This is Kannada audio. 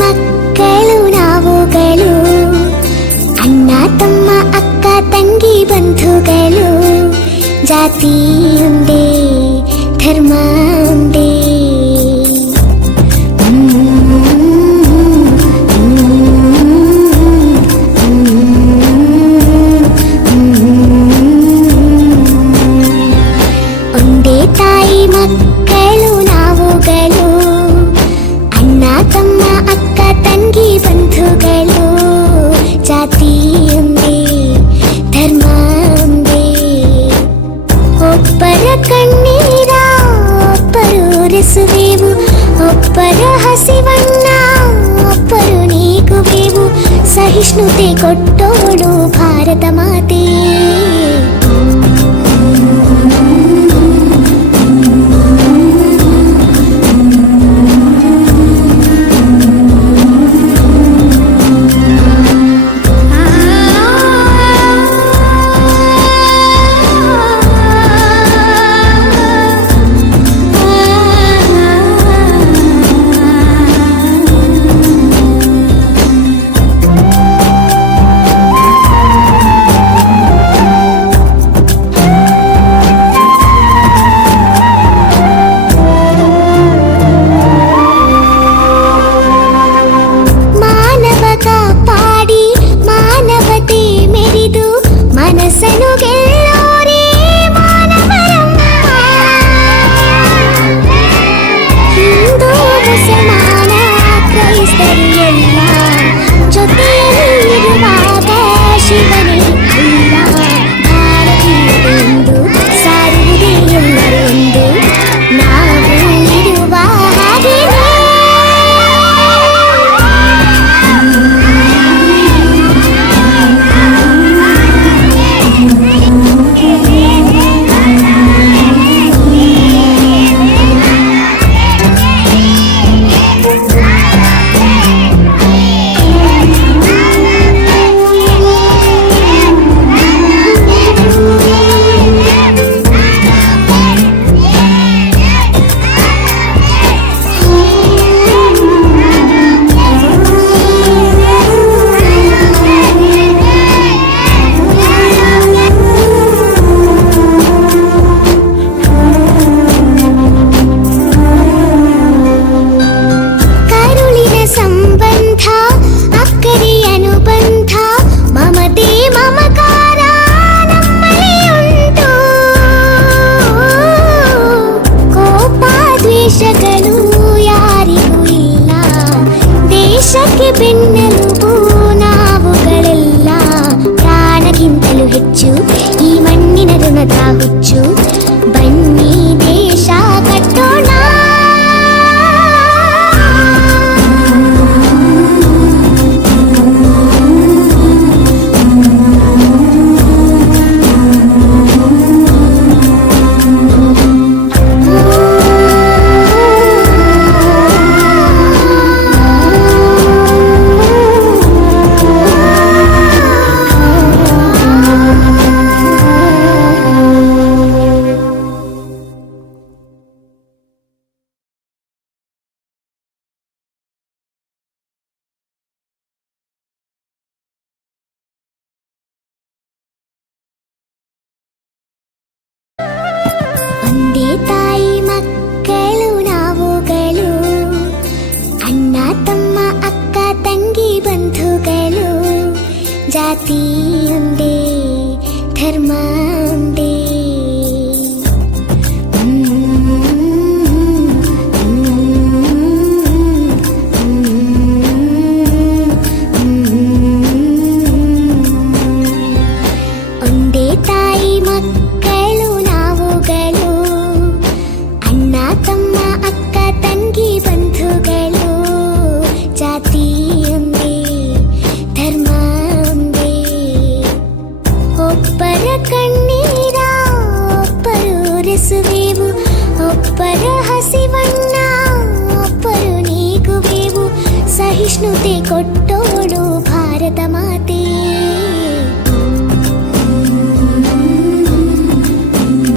ಮಕ್ಕಳು ನಾವುಗಳು, ಅಣ್ಣ ತಮ್ಮ ಅಕ್ಕ ತಂಗಿ ಬಂಧುಗಳು, ಜಾತಿ ಒಂದೇ ಧರ್ಮ ಒಂದೇ. ಒಂದೇ ತಾಯಿ ಮಕ್ಕಳು ನಾವುಗಳು, ಅಣ್ಣ ತಮ್ಮ ಅಕ್ಕ ತಂಗಿ ಬಂಧುಗಳು, ಜಾತಿ ಒಂದೇ ಧರ್ಮ ಒಂದೇ. ಒಬ್ಬರ ಕಣ್ಣೀರ ಒಬ್ಬರು ಒರೆಸುವೆವು, ಒಬ್ಬರ ಹಸಿವನ್ನ ಒಬ್ಬರು ನೀಗುವೆವು, ಸಹಿಷ್ಣುತೆ ಕೊಟ್ಟೋಳು ಭಾರತ ಮಾತೆ. ಬೆನ್ನೆಲುಬು ನಾವುಗಳೆಲ್ಲ, ಪ್ರಾಣಕ್ಕಿಂತಲೂ ಹೆಚ್ಚು ಈ ಮಣ್ಣಿನ ಋಣದ ಹುಚ್ಚು, ಬನ್ನಿ ದೇಶ ಕಟ್ಟೋಣ. ಒಂದೇ ತಾಯಿ ಮಕ್ಕಳು ನಾವುಗಳು, ಅಣ್ಣ ತಮ್ಮ ಅಕ್ಕ ತಂಗಿ ಬಂಧುಗಳು, ಜಾತಿ ಒಂದೇ ಧರ್ಮ ಒಂದೇ. ಒಂದೇ ತಾಯಿ ಮಕ್ಕಳು ನಾವುಗಳು, ಅಣ್ಣ ತಮ್ಮ ಅಕ್ಕ ತಂಗಿ ಬಂಧುಗಳು, ಜಾತಿ ಒಂದೇ ಧರ್ಮ ಒಂದೇ. ಒಬ್ಬರ ಕಣ್ಣೀರ ಒಬ್ಬರು ಒರೆಸುವೆವು, ಒಬ್ಬರ ಹಸಿವನ್ನ ಒಬ್ಬರು ನೀಗುವೆವು, ಸಹಿಷ್ಣುತೆ ಕೊಟ್ಟೋಳು ಭಾರತ ಮಾತೆ.